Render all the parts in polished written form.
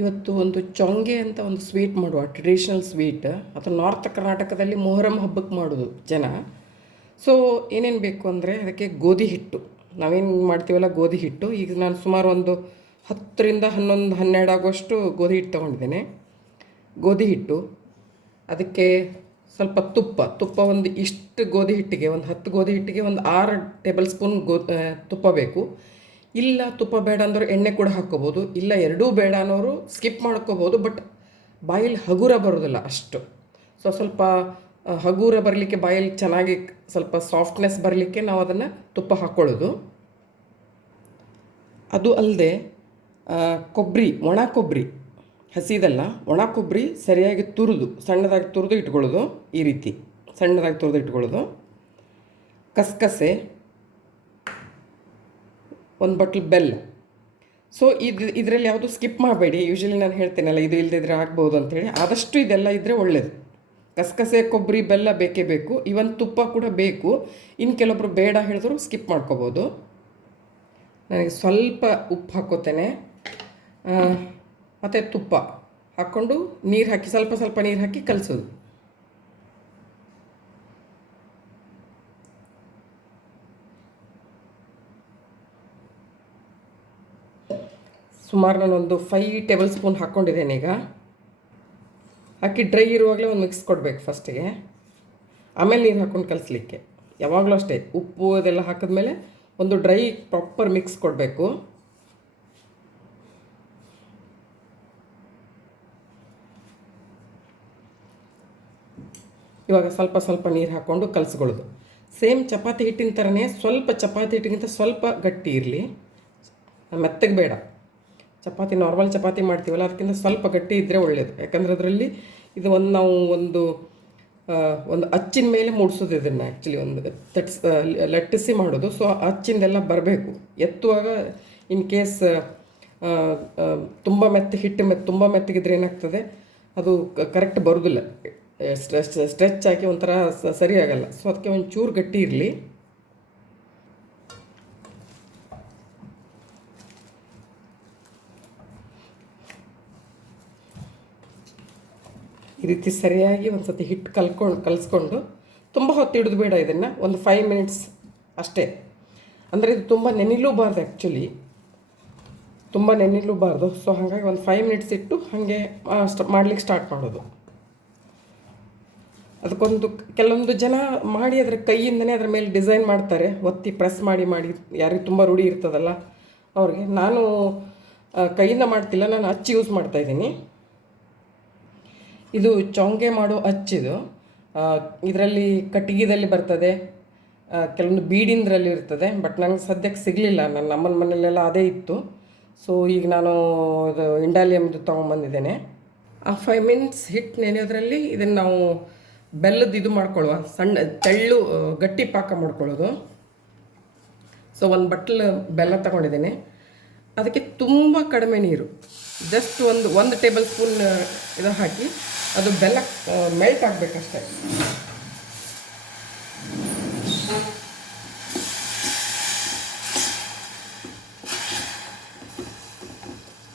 ಇವತ್ತು ಒಂದು ಚೊಂಗೆ ಅಂತ ಒಂದು ಸ್ವೀಟ್ ಮಾಡುವ ಟ್ರೆಡಿಷ್ನಲ್ ಸ್ವೀಟ್. ಅದು ನಾರ್ತ್ ಕರ್ನಾಟಕದಲ್ಲಿ ಮೊಹರಂ ಹಬ್ಬಕ್ಕೆ ಮಾಡೋದು ಜನ. ಸೊ ಏನೇನು ಬೇಕು ಅಂದರೆ ಅದಕ್ಕೆ ಗೋಧಿ ಹಿಟ್ಟು, ನಾವೇನು ಮಾಡ್ತೀವಲ್ಲ ಗೋಧಿ ಹಿಟ್ಟು. ಈಗ ನಾನು ಸುಮಾರು ಒಂದು 10ರಿಂದ 11, 12 ಆಗುವಷ್ಟು ಗೋಧಿ ಹಿಟ್ಟು ತೊಗೊಂಡಿದ್ದೇನೆ. ಗೋಧಿ ಹಿಟ್ಟು, ಅದಕ್ಕೆ ಸ್ವಲ್ಪ ತುಪ್ಪ ಒಂದು ಇಷ್ಟು ಗೋಧಿ ಹಿಟ್ಟಿಗೆ, ಒಂದು 10 ಗೋಧಿ ಹಿಟ್ಟಿಗೆ ಒಂದು 6 ಟೇಬಲ್ ಸ್ಪೂನ್ ತುಪ್ಪ ಬೇಕು. ಇಲ್ಲ ತುಪ್ಪ ಬೇಡ ಅಂದವರು ಎಣ್ಣೆ ಕೂಡ ಹಾಕ್ಕೋಬೋದು, ಇಲ್ಲ ಎರಡೂ ಬೇಡ ಅನ್ನೋರು ಸ್ಕಿಪ್ ಮಾಡ್ಕೋಬೋದು. ಬಟ್ ಬಾಯಲ್ಲಿ ಹಗುರ ಬರೋದಿಲ್ಲ ಅಷ್ಟು. ಸ್ವಲ್ಪ ಹಗುರ ಬರಲಿಕ್ಕೆ, ಬಾಯಲ್ಲಿ ಚೆನ್ನಾಗಿ ಸ್ವಲ್ಪ ಸಾಫ್ಟ್ನೆಸ್ ಬರಲಿಕ್ಕೆ ನಾವು ಅದನ್ನು ತುಪ್ಪ ಹಾಕ್ಕೊಳ್ಳೋದು. ಅದು ಅಲ್ಲದೆ ಕೊಬ್ಬರಿ, ಒಣ ಕೊಬ್ಬರಿ, ಹಸಿದಲ್ಲ, ಒಣ ಕೊಬ್ಬರಿ ಸರಿಯಾಗಿ ಸಣ್ಣದಾಗಿ ತುರಿದು ಇಟ್ಕೊಳ್ಳೋದು. ಈ ರೀತಿ ಸಣ್ಣದಾಗಿ ತುರಿದು ಇಟ್ಕೊಳ್ಳೋದು. ಕಸಕಸೆ, ಒಂದು ಬಟ್ಲು ಬೆಲ್ಲ. ಸೊ ಇದರಲ್ಲಿ ಯಾವುದು ಸ್ಕಿಪ್ ಮಾಡಬೇಡಿ. ಯೂಶ್ವಲಿ ನಾನು ಹೇಳ್ತೇನಲ್ಲ, ಇದು ಇಲ್ಲದಿದ್ದರೆ ಆಗ್ಬೋದು ಅಂಥೇಳಿ. ಆದಷ್ಟು ಇದೆಲ್ಲ ಇದ್ದರೆ ಒಳ್ಳೆಯದು. ಕಸಕಸೆ, ಕೊಬ್ಬರಿ, ಬೆಲ್ಲ ಬೇಕೇ ಬೇಕು. ಇವನ್ ತುಪ್ಪ ಕೂಡ ಬೇಕು. ಇನ್ನು ಕೆಲವೊಬ್ಬರು ಬೇಡ ಹೇಳಿದ್ರು ಸ್ಕಿಪ್ ಮಾಡ್ಕೋಬೋದು. ನನಗೆ ಸ್ವಲ್ಪ ಉಪ್ಪು ಹಾಕ್ಕೋತೇನೆ, ಮತ್ತು ತುಪ್ಪ ಹಾಕ್ಕೊಂಡು ನೀರು ಹಾಕಿ, ಸ್ವಲ್ಪ ನೀರು ಹಾಕಿ ಕಲಸೋದು. ಸುಮಾರು ನಾನೊಂದು 5 ಟೇಬಲ್ ಸ್ಪೂನ್ ಹಾಕ್ಕೊಂಡಿದ್ದೇನೆ. ಈಗ ಹಾಕಿ ಡ್ರೈ ಇರುವಾಗಲೇ ಒಂದು ಮಿಕ್ಸ್ ಕೊಡಬೇಕು ಫಸ್ಟಿಗೆ, ಆಮೇಲೆ ನೀರು ಹಾಕ್ಕೊಂಡು ಕಲಿಸ್ಲಿಕ್ಕೆ. ಯಾವಾಗಲೂ ಅಷ್ಟೇ, ಉಪ್ಪು ಅದೆಲ್ಲ ಹಾಕಿದ್ಮೇಲೆ ಒಂದು ಡ್ರೈ ಪ್ರಾಪರ್ ಮಿಕ್ಸ್ ಕೊಡಬೇಕು. ಇವಾಗ ಸ್ವಲ್ಪ ನೀರು ಹಾಕ್ಕೊಂಡು ಕಲಿಸ್ಕೊಳ್ಳೋದು. ಸೇಮ್ ಚಪಾತಿ ಹಿಟ್ಟಿನ ಥರನೇ, ಸ್ವಲ್ಪ ಚಪಾತಿ ಹಿಟ್ಟಿಗಿಂತ ಸ್ವಲ್ಪ ಗಟ್ಟಿ ಇರಲಿ, ಮೆತ್ತಗೆ ಬೇಡ. ಚಪಾತಿ ನಾರ್ಮಲ್ ಚಪಾತಿ ಮಾಡ್ತೀವಲ್ಲ, ಅದಕ್ಕಿಂತ ಸ್ವಲ್ಪ ಗಟ್ಟಿ ಇದ್ದರೆ ಒಳ್ಳೆಯದು. ಯಾಕಂದರೆ ಅದರಲ್ಲಿ ಇದು ನಾವು ಒಂದು ಅಚ್ಚಿನ ಮೇಲೆ ಮೂಡಿಸೋದು ಇದನ್ನು. ಆ್ಯಕ್ಚುಲಿ ಒಂದು ಲಟ್ಟಿಸಿ ಮಾಡೋದು. ಸೊ ಅಚ್ಚಿಂದೆಲ್ಲ ಬರಬೇಕು. ಎತ್ತುವಾಗ ಇನ್ ಕೇಸ್ ತುಂಬ ತುಂಬ ಮೆತ್ತಗಿದ್ರೆ ಏನಾಗ್ತದೆ, ಅದು ಕರೆಕ್ಟ್ ಬರೋದಿಲ್ಲ, ಸ್ಟ್ರೆಚ್ ಆಗಿ ಒಂಥರ ಸರಿಯಾಗಲ್ಲ. ಸೊ ಅದಕ್ಕೆ ಒಂಚೂರು ಗಟ್ಟಿ ಇರಲಿ. ಈ ರೀತಿ ಸರಿಯಾಗಿ ಒಂದು ಸತಿ ಹಿಟ್ಟು ಕಲಿಸ್ಕೊಂಡು ತುಂಬ ಹೊತ್ತು ಹಿಡಿದು ಬೇಡ. ಇದನ್ನು ಒಂದು 5 ಮಿನಿಟ್ಸ್ ಅಷ್ಟೇ. ಅಂದರೆ ಇದು ತುಂಬ ನೆನಿಲೂಬಾರ್ದು, ಆ್ಯಕ್ಚುಲಿ ತುಂಬ ನೆನಿಲೂಬಾರ್ದು. ಸೊ ಹಾಗಾಗಿ ಒಂದು 5 ಮಿನಿಟ್ಸ್ ಇಟ್ಟು ಹಾಗೆ ಮಾಡಲಿಕ್ಕೆ ಸ್ಟಾರ್ಟ್ ಮಾಡೋದು. ಅದಕ್ಕೊಂದು ಕೆಲವೊಂದು ಜನ ಮಾಡಿ ಅದರ ಕೈಯಿಂದನೇ ಅದರ ಮೇಲೆ ಡಿಸೈನ್ ಮಾಡ್ತಾರೆ, ಒತ್ತಿ ಪ್ರೆಸ್ ಮಾಡಿ ಯಾರಿಗೆ ತುಂಬ ರೂಢಿ ಇರ್ತದಲ್ಲ ಅವ್ರಿಗೆ. ನಾನು ಕೈಯಿಂದ ಮಾಡ್ತಿಲ್ಲ, ನಾನು ಅಚ್ಚಿ ಯೂಸ್ ಮಾಡ್ತಾಯಿದ್ದೀನಿ. ಇದು ಚೊಂಗೆ ಮಾಡೋ ಅಚ್ಚಿದು. ಇದರಲ್ಲಿ ಕಟ್ಟಿಗೆದಲ್ಲಿ ಬರ್ತದೆ, ಕೆಲವೊಂದು ಬೀಡಿಂದ್ರಲ್ಲಿ ಇರ್ತದೆ. ಬಟ್ ನನಗೆ ಸದ್ಯಕ್ಕೆ ಸಿಗಲಿಲ್ಲ, ನನ್ನ ಅಮ್ಮನ ಮನೆಯಲ್ಲೆಲ್ಲ ಅದೇ ಇತ್ತು. ಸೊ ಈಗ ನಾನು ಇದು ಇಂಡಾಲಿಯಮ್ದು ತೊಗೊಂಬಂದಿದ್ದೇನೆ. ಆ 5 ಮಿನಿಟ್ಸ್ ಹಿಟ್ಟು ನೆನೆಯೋದ್ರಲ್ಲಿ ಇದನ್ನು ನಾವು ಬೆಲ್ಲದ ಇದು ಮಾಡ್ಕೊಳ್ಳುವ, ಸಣ್ಣ ತೆಳ್ಳು ಗಟ್ಟಿ ಪಾಕ ಮಾಡ್ಕೊಳ್ಳೋದು. ಸೊ ಒಂದು ಬಟ್ಲು ಬೆಲ್ಲ ತಗೊಂಡಿದ್ದೇನೆ. ಅದಕ್ಕೆ ತುಂಬ ಕಡಿಮೆ ನೀರು, ಜಸ್ಟ್ ಒಂದು ಟೇಬಲ್ ಸ್ಪೂನ್ ಇದು ಹಾಕಿ ಅದು ಬೆಲ್ಲ ಮೆಲ್ಟ್ ಆಗಬೇಕಷ್ಟೆ.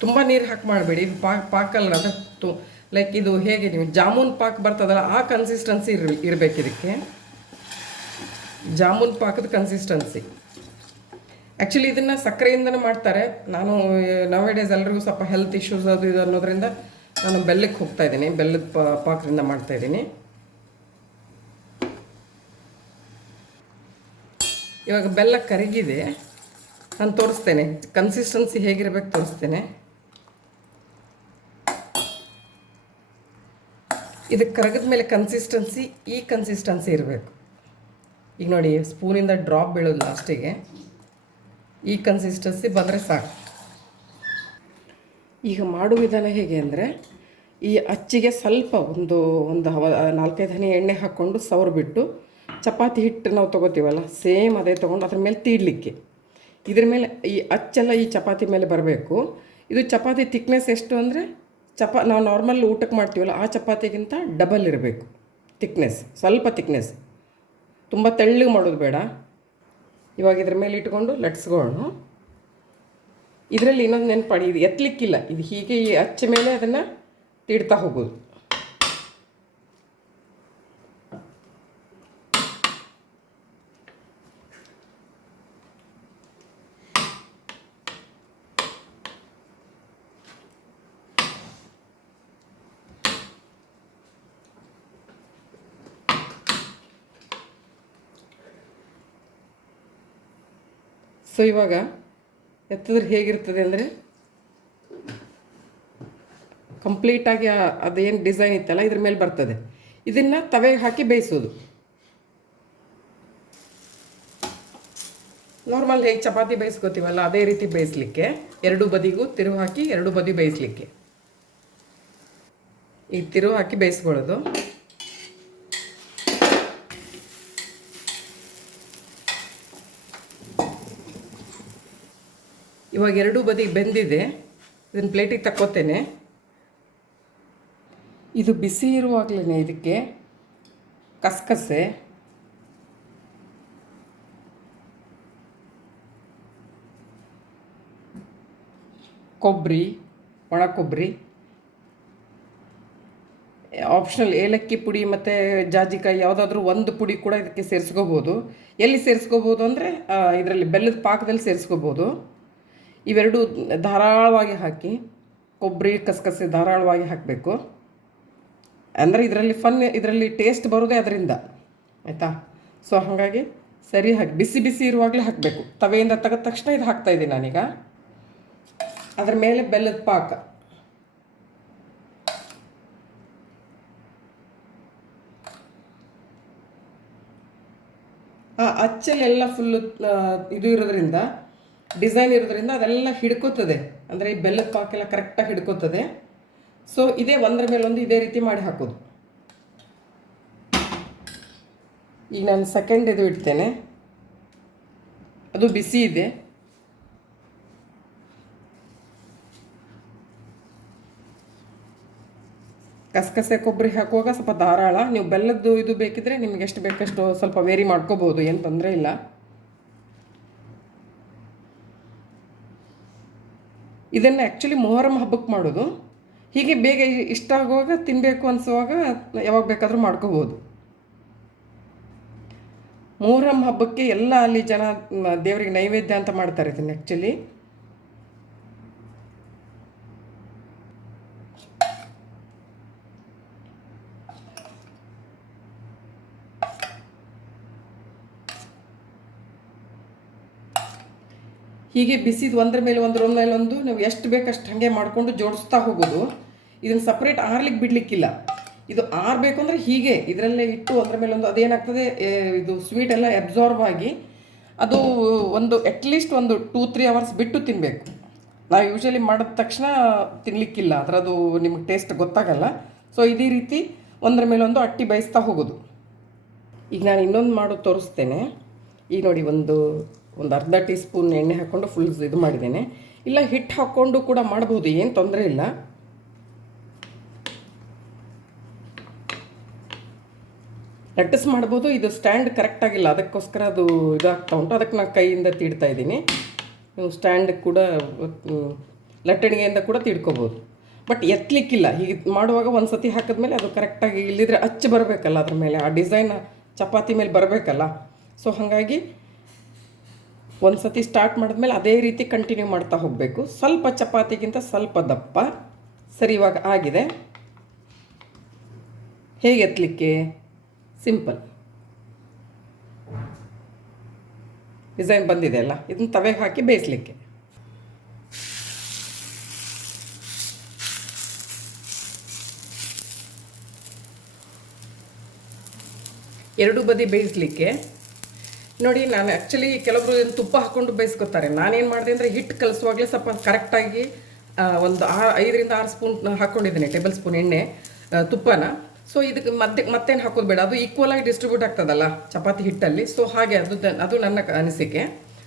ತುಂಬ ನೀರು ಹಾಕಿ ಮಾಡಬೇಡಿ. ಇದು ಪಾಕಲ್ಲ, ಅದು ಲೈಕ್ ಇದು ಹೇಗೆ ನೀವು ಜಾಮೂನ್ ಪಾಕ್ ಬರ್ತದಲ್ಲ, ಆ ಕನ್ಸಿಸ್ಟೆನ್ಸಿ ಇರಬೇಕು ಇದಕ್ಕೆ. ಜಾಮೂನ್ ಪಾಕದ ಕನ್ಸಿಸ್ಟೆನ್ಸಿ. ಆ್ಯಕ್ಚುಲಿ ಇದನ್ನು ಸಕ್ಕರೆಯಿಂದನೂ ಮಾಡ್ತಾರೆ. ನಾನು ನೌವೇಡೇಸ್ ಎಲ್ರಿಗೂ ಸ್ವಲ್ಪ ಹೆಲ್ತ್ ಇಶ್ಯೂಸ್ ಅದು ಇದು ಅನ್ನೋದ್ರಿಂದ ನಾನು ಬೆಲ್ಲಕ್ಕೆ ಹೋಗ್ತಾಯಿದ್ದೀನಿ, ಬೆಲ್ಲದ ಪಾಕದಿಂದ ಮಾಡ್ತಾಯಿದ್ದೀನಿ. ಇವಾಗ ಬೆಲ್ಲ ಕರಗಿದೆ, ನಾನು ತೋರಿಸ್ತೇನೆ ಕನ್ಸಿಸ್ಟೆನ್ಸಿ ಹೇಗಿರಬೇಕು, ತೋರಿಸ್ತೇನೆ. ಇದಕ್ಕೆ ಕರಗದ ಮೇಲೆ ಈ ಕನ್ಸಿಸ್ಟೆನ್ಸಿ ಇರಬೇಕು. ಈಗ ನೋಡಿ, ಸ್ಪೂನಿಂದ ಡ್ರಾಪ್ ಬೀಳೋದು ಲಾಸ್ಟಿಗೆ. ಈ ಕನ್ಸಿಸ್ಟೆನ್ಸಿ ಬಂದರೆ ಸಾಕು. ಈಗ ಮಾಡುವ ವಿಧಾನ ಹೇಗೆ ಅಂದರೆ, ಈ ಅಚ್ಚಿಗೆ ಸ್ವಲ್ಪ ಒಂದು 4-5 ಹನಿ ಎಣ್ಣೆ ಹಾಕ್ಕೊಂಡು ಸವರ್ಬಿಟ್ಟು, ಚಪಾತಿ ಹಿಟ್ಟು ನಾವು ತೊಗೋತೀವಲ್ಲ ಸೇಮ್ ಅದೇ ತೊಗೊಂಡು ಅದ್ರ ಮೇಲೆ ತೀಡಲಿಕ್ಕೆ. ಇದ್ರ ಮೇಲೆ ಈ ಅಚ್ಚೆಲ್ಲ ಈ ಚಪಾತಿ ಮೇಲೆ ಬರಬೇಕು. ಇದು ಚಪಾತಿ ಥಿಕ್ನೆಸ್ ಎಷ್ಟು ಅಂದರೆ, ನಾವು ನಾರ್ಮಲ್ ಊಟಕ್ಕೆ ಮಾಡ್ತೀವಲ್ಲ ಆ ಚಪಾತಿಗಿಂತ ಡಬಲ್ ಇರಬೇಕು ಥಿಕ್ನೆಸ್, ಸ್ವಲ್ಪ ಥಿಕ್ನೆಸ್. ತುಂಬ ತೆಳ್ಳಗೆ ಮಾಡೋದು ಬೇಡ. ಇವಾಗ ಇದ್ರ ಮೇಲೆ ಇಟ್ಕೊಂಡು ಲಟ್ಸ್ಕೊಳ್ಳೋಣ. ಇದರಲ್ಲಿ ಇನ್ನೊಂದು ನೆನಪಾಡಿ, ಇದು ಎತ್ತಲಿಕ್ಕಿಲ್ಲ, ಇದು ಹೀಗೆ ಈ ಅಚ್ಚ ಮೇಲೆ ಅದನ್ನು ತೀಡ್ತಾ ಹೋಗೋದು. ಸೊ ಇವಾಗ ಎತ್ತಿದ್ರೆ ಹೇಗಿರ್ತದೆ ಅಂದರೆ ಕಂಪ್ಲೀಟಾಗಿ ಅದೇನು ಡಿಸೈನ್ ಇತ್ತಲ್ಲ ಇದ್ರ ಮೇಲೆ ಬರ್ತದೆ. ಇದನ್ನು ತವೆಗೆ ಹಾಕಿ ಬೇಯಿಸೋದು. ನಾರ್ಮಲ್ ಹೇಗೆ ಚಪಾತಿ ಬೇಯಿಸ್ಕೋತೀವಲ್ಲ ಅದೇ ರೀತಿ ಬೇಯಿಸ್ಲಿಕ್ಕೆ, ಎರಡೂ ಬದಿಗೂ ತಿರುವು ಹಾಕಿ ಎರಡೂ ಬದಿ ಬೇಯಿಸ್ಲಿಕ್ಕೆ. ಈಗ ತಿರುವು ಹಾಕಿ ಬೇಯಿಸ್ಕೊಳ್ಳೋದು. ಇವಾಗ ಎರಡೂ ಬದಿ ಬೆಂದಿದೆ, ಇದನ್ನು ಪ್ಲೇಟಿಗೆ ತಕ್ಕೋತೇನೆ. ಇದು ಬಿಸಿ ಇರುವಾಗಲೇ ಇದಕ್ಕೆ ಕಸಕಸೆ, ಕೊಬ್ಬರಿ, ಒಣ ಕೊಬ್ಬರಿ, ಆಪ್ಷನಲ್ ಏಲಕ್ಕಿ ಪುಡಿ ಮತ್ತು ಜಾಜಿಕಾಯಿ ಯಾವುದಾದ್ರೂ ಒಂದು ಪುಡಿ ಕೂಡ ಇದಕ್ಕೆ ಸೇರಿಸ್ಕೋಬೋದು. ಎಲ್ಲಿ ಸೇರಿಸ್ಕೋಬೋದು ಅಂದರೆ ಇದರಲ್ಲಿ ಬೆಲ್ಲದ ಪಾಕದಲ್ಲಿ ಸೇರಿಸ್ಕೋಬೋದು. ಇವೆರಡು ಧಾರಾಳವಾಗಿ ಹಾಕಿ, ಕೊಬ್ಬರಿ ಕಸಕಸೆ ಧಾರಾಳವಾಗಿ ಹಾಕಬೇಕು. ಅಂದರೆ ಇದರಲ್ಲಿ ಟೇಸ್ಟ್ ಬರೋದೇ ಅದರಿಂದ, ಆಯಿತಾ? ಸೊ ಹಾಗಾಗಿ ಸರಿ ಹಾಕಿ ಬಿಸಿ ಬಿಸಿ ಇರುವಾಗಲೇ ಹಾಕಬೇಕು. ತವೆಯಿಂದ ತೆಗೆದ ತಕ್ಷಣ ಇದು ಹಾಕ್ತಾಯಿದ್ದೀನಿ ನಾನೀಗ. ಅದರ ಮೇಲೆ ಬೆಲ್ಲದ ಪಾಕ. ಅಚ್ಚಲೆಲ್ಲ ಫುಲ್ಲು ಇದು ಇರೋದ್ರಿಂದ, ಡಿಸೈನ್ ಇರೋದ್ರಿಂದ ಅದೆಲ್ಲ ಹಿಡ್ಕೋತದೆ. ಅಂದರೆ ಈ ಬೆಲ್ಲದ ಪಾಕೆಲ್ಲ ಕರೆಕ್ಟಾಗಿ ಹಿಡ್ಕೋತದೆ. ಸೊ ಇದೇ ಒಂದರ ಮೇಲೆ ಒಂದು ಇದೇ ರೀತಿ ಮಾಡಿ ಹಾಕೋದು. ಈಗ ನಾನು ಸೆಕೆಂಡ್ ಇದು ಇಡ್ತೇನೆ, ಅದು ಬಿಸಿ ಇದೆ. ಕಸಕಸೆ ಕೊಬ್ಬರಿ ಹಾಕುವಾಗ ಸ್ವಲ್ಪ ಧಾರಾಳ. ನೀವು ಬೆಲ್ಲದ್ದು ಇದು ಬೇಕಿದ್ರೆ ನಿಮ್ಗೆ ಎಷ್ಟು ಬೇಕಷ್ಟು ಸ್ವಲ್ಪ ವೇರಿ ಮಾಡ್ಕೋಬೋದು, ಏನು ತೊಂದರೆ ಇಲ್ಲ. ಇದನ್ನು ಆ್ಯಕ್ಚುಲಿ ಮೊಹರಂ ಹಬ್ಬಕ್ಕೆ ಮಾಡೋದು. ಹೀಗೆ ಬೇಗ ಇಷ್ಟ ಆಗುವಾಗ ತಿನ್ನಬೇಕು ಅನಿಸುವಾಗ ಯಾವಾಗ ಬೇಕಾದರೂ ಮಾಡ್ಕೋಬೋದು. ಮೊಹರಂ ಹಬ್ಬಕ್ಕೆ ಎಲ್ಲ ಅಲ್ಲಿ ಜನ ದೇವರಿಗೆ ನೈವೇದ್ಯ ಅಂತ ಮಾಡ್ತಾರೆ ಇದನ್ನು ಆ್ಯಕ್ಚುಲಿ. ಹೀಗೆ ಬಿಸಿದು ಒಂದರ ಮೇಲೆ ಒಂದು ನೀವು ಎಷ್ಟು ಬೇಕಷ್ಟು ಹಾಗೆ ಮಾಡಿಕೊಂಡು ಜೋಡಿಸ್ತಾ ಹೋಗೋದು. ಇದನ್ನು ಸಪ್ರೇಟ್ ಆರ್ಲಿಕ್ಕೆ ಬಿಡಲಿಕ್ಕಿಲ್ಲ. ಇದು ಆರಬೇಕು ಅಂದರೆ ಹೀಗೆ ಇದರಲ್ಲೇ ಇಟ್ಟು ಒಂದರ ಮೇಲೆ ಒಂದು ಅದೇನಾಗ್ತದೆ, ಇದು ಸ್ವೀಟ್ ಎಲ್ಲ ಅಬ್ಸಾರ್ವ್ ಆಗಿ ಅದು ಅಟ್ಲೀಸ್ಟ್ 2-3 ಅವರ್ಸ್ ಬಿಟ್ಟು ತಿನ್ನಬೇಕು. ನಾವು ಯೂಶ್ವಲಿ ಮಾಡಿದ ತಕ್ಷಣ ತಿನ್ನಲಿಕ್ಕಿಲ್ಲ, ಅದರದು ನಿಮಗೆ ಟೇಸ್ಟ್ ಗೊತ್ತಾಗಲ್ಲ. ಸೊ ಇದೇ ರೀತಿ ಒಂದರ ಮೇಲೆ ಒಂದು ಅಟ್ಟಿ ಬೇಯಿಸ್ತಾ ಹೋಗೋದು. ಈಗ ನಾನು ಇನ್ನೊಂದು ಮಾಡೋದು ತೋರಿಸ್ತೇನೆ. ಈಗ ನೋಡಿ, ಒಂದು ಅರ್ಧ ಟೀ ಸ್ಪೂನ್ ಎಣ್ಣೆ ಹಾಕ್ಕೊಂಡು ಫುಲ್ ಇದು ಮಾಡಿದ್ದೇನೆ. ಇಲ್ಲ ಹಿಟ್ಟು ಹಾಕ್ಕೊಂಡು ಕೂಡ ಮಾಡ್ಬೋದು, ಏನು ತೊಂದರೆ ಇಲ್ಲ. ಲಟ್ಟಿಸ್ ಮಾಡ್ಬೋದು. ಇದು ಸ್ಟ್ಯಾಂಡ್ ಕರೆಕ್ಟಾಗಿಲ್ಲ, ಅದಕ್ಕೋಸ್ಕರ ಅದು ಇದಾಗ್ತಾ ಉಂಟು. ಅದಕ್ಕೆ ನಾನು ಕೈಯಿಂದ ತೀಡ್ತಾ ಇದ್ದೀನಿ. ನೀವು ಸ್ಟ್ಯಾಂಡ್ ಕೂಡ ಲಟ್ಟಣಿಗೆಯಿಂದ ಕೂಡ ತೀಡ್ಕೋಬೋದು. ಬಟ್ ಎತ್ತಲಿಕ್ಕಿಲ್ಲ. ಹೀಗೆ ಮಾಡುವಾಗ ಒಂದು ಸತಿ ಹಾಕಿದ್ಮೇಲೆ ಅದು ಕರೆಕ್ಟಾಗಿ, ಇಲ್ಲಿದ್ರೆ ಅಚ್ಚು ಬರಬೇಕಲ್ಲ ಅದ್ರ ಮೇಲೆ, ಆ ಡಿಸೈನ್ ಚಪಾತಿ ಮೇಲೆ ಬರಬೇಕಲ್ಲ. ಸೊ ಹಾಗಾಗಿ ಒಂದು ಸತಿ ಸ್ಟಾರ್ಟ್ ಮಾಡಿದ್ಮೇಲೆ ಅದೇ ರೀತಿ ಕಂಟಿನ್ಯೂ ಮಾಡ್ತಾ ಹೋಗಬೇಕು. ಸ್ವಲ್ಪ ಚಪಾತಿಗಿಂತ ಸ್ವಲ್ಪ ದಪ್ಪ. ಸರಿ, ಇವಾಗ ಆಗಿದೆ. ಹೇಗೆ ಎತ್ತಲಿಕ್ಕೆ? ಸಿಂಪಲ್ ಡಿಸೈನ್ ಬಂದಿದೆ ಅಲ್ಲ, ಇದನ್ನು ತವೆಗೆ ಹಾಕಿ ಬೇಯಿಸಲಿಕ್ಕೆ. ಎರಡು ಬದಿ ಬೇಯಿಸಲಿಕ್ಕೆ ನೋಡಿ. ನಾನು ಆ್ಯಕ್ಚುಲಿ ಕೆಲವೊಬ್ರು ತುಪ್ಪ ಹಾಕ್ಕೊಂಡು ಬೇಯಿಸ್ಕೊತಾರೆ. ನಾನೇನು ಮಾಡಿದೆ ಅಂದರೆ ಹಿಟ್ಟು ಕಲಿಸುವಾಗಲೇ ಸ್ವಲ್ಪ ಕರೆಕ್ಟಾಗಿ ಒಂದು 5-6 ಸ್ಪೂನ್ ಹಾಕ್ಕೊಂಡಿದ್ದೀನಿ, ಟೇಬಲ್ ಸ್ಪೂನ್ ಎಣ್ಣೆ ತುಪ್ಪನ. ಸೊ ಇದಕ್ಕೆ ಮತ್ತೇನು ಹಾಕೋದು ಬೇಡ, ಅದು ಈಕ್ವಲಾಗಿ ಡಿಸ್ಟ್ರಿಬ್ಯೂಟ್ ಆಗ್ತದಲ್ಲ ಚಪಾತಿ ಹಿಟ್ಟಲ್ಲಿ. ಸೊ ಹಾಗೆ ಅದು ನನ್ನ ಅನಿಸಿಕೆ.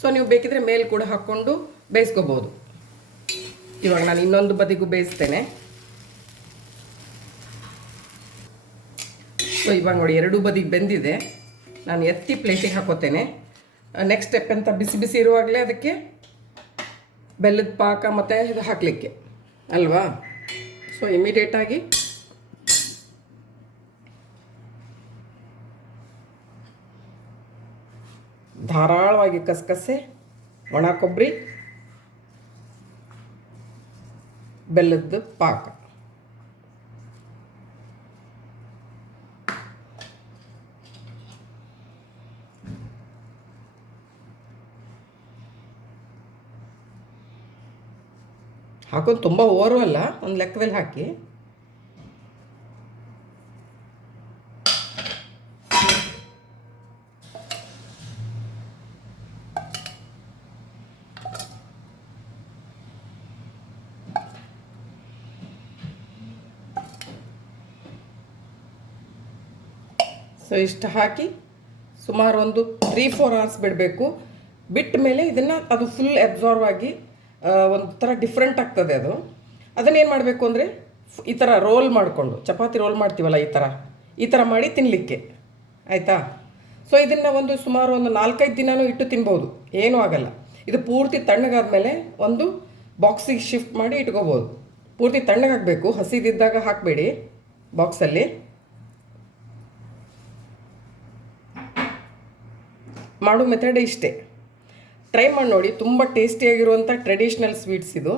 ಸೊ ನೀವು ಬೇಕಿದ್ರೆ ಮೇಲೆ ಕೂಡ ಹಾಕ್ಕೊಂಡು ಬೇಯಿಸ್ಕೋಬೋದು. ಇವಾಗ ನಾನು ಇನ್ನೊಂದು ಬದಿಗೂ ಬೇಯಿಸ್ತೇನೆ. ಸೊ ಇವಾಗ ನೋಡಿ, ಎರಡೂ ಬದಿಗೆ ಬೆಂದಿದೆ. ನಾನು ಎತ್ತಿ ಪ್ಲೇಟಿಗೆ ಹಾಕೋತೇನೆ. ನೆಕ್ಸ್ಟ್ ಸ್ಟೆಪ್ ಅಂತ ಬಿಸಿ ಬಿಸಿ ಇರುವಾಗಲೇ ಅದಕ್ಕೆ ಬೆಲ್ಲದ ಪಾಕ ಮತ್ತು ಇದು ಹಾಕಲಿಕ್ಕೆ ಅಲ್ವಾ. ಸೊ ಇಮಿಡಿಯೇಟಾಗಿ ಧಾರಾಳವಾಗಿ ಕಸಕಸೆ, ಒಣ ಕೊಬ್ಬರಿ, ಬೆಲ್ಲದ ಪಾಕ. ಹಾಕೋದು ತುಂಬ ಓವರು ಅಲ್ಲ, ಒಂದು ಲೆಕ್ಕದಲ್ಲಿ ಹಾಕಿ. ಸೊ ಇಷ್ಟು ಹಾಕಿ ಸುಮಾರು ಒಂದು 3-4 ಅವರ್ಸ್ ಬಿಡಬೇಕು. ಬಿಟ್ಟ ಮೇಲೆ ಇದನ್ನು ಅದು ಫುಲ್ ಅಬ್ಸಾರ್ವ್ ಆಗಿ ಒಂಥರ ಡಿಫ್ರೆಂಟ್ ಆಗ್ತದೆ ಅದು. ಅದನ್ನೇನು ಮಾಡಬೇಕು ಅಂದರೆ ಈ ಥರ ರೋಲ್ ಮಾಡಿಕೊಂಡು, ಚಪಾತಿ ರೋಲ್ ಮಾಡ್ತೀವಲ್ಲ ಈ ಥರ ಮಾಡಿ ತಿನ್ನಲಿಕ್ಕೆ, ಆಯಿತಾ. ಸೊ ಇದನ್ನು ಒಂದು ಸುಮಾರು ಒಂದು 4-5 ದಿನವೂ ಇಟ್ಟು ತಿನ್ಬೋದು, ಏನೂ ಆಗಲ್ಲ. ಇದು ಪೂರ್ತಿ ತಣ್ಣಗಾದ್ಮೇಲೆ ಒಂದು ಬಾಕ್ಸಿಗೆ ಶಿಫ್ಟ್ ಮಾಡಿ ಇಟ್ಕೋಬೋದು. ಪೂರ್ತಿ ತಣ್ಣಗಾಗಬೇಕು, ಹಸಿದಿದ್ದಾಗ ಹಾಕಬೇಡಿ ಬಾಕ್ಸಲ್ಲಿ. ಮಾಡೋ ಮೆಥಡ್ ಇಷ್ಟೇ, ಟ್ರೈ ಮಾಡಿ ನೋಡಿ. ತುಂಬ ಟೇಸ್ಟಿಯಾಗಿರುವಂಥ ಟ್ರೆಡಿಷ್ನಲ್ ಸ್ವೀಟ್ಸ್ ಇದು.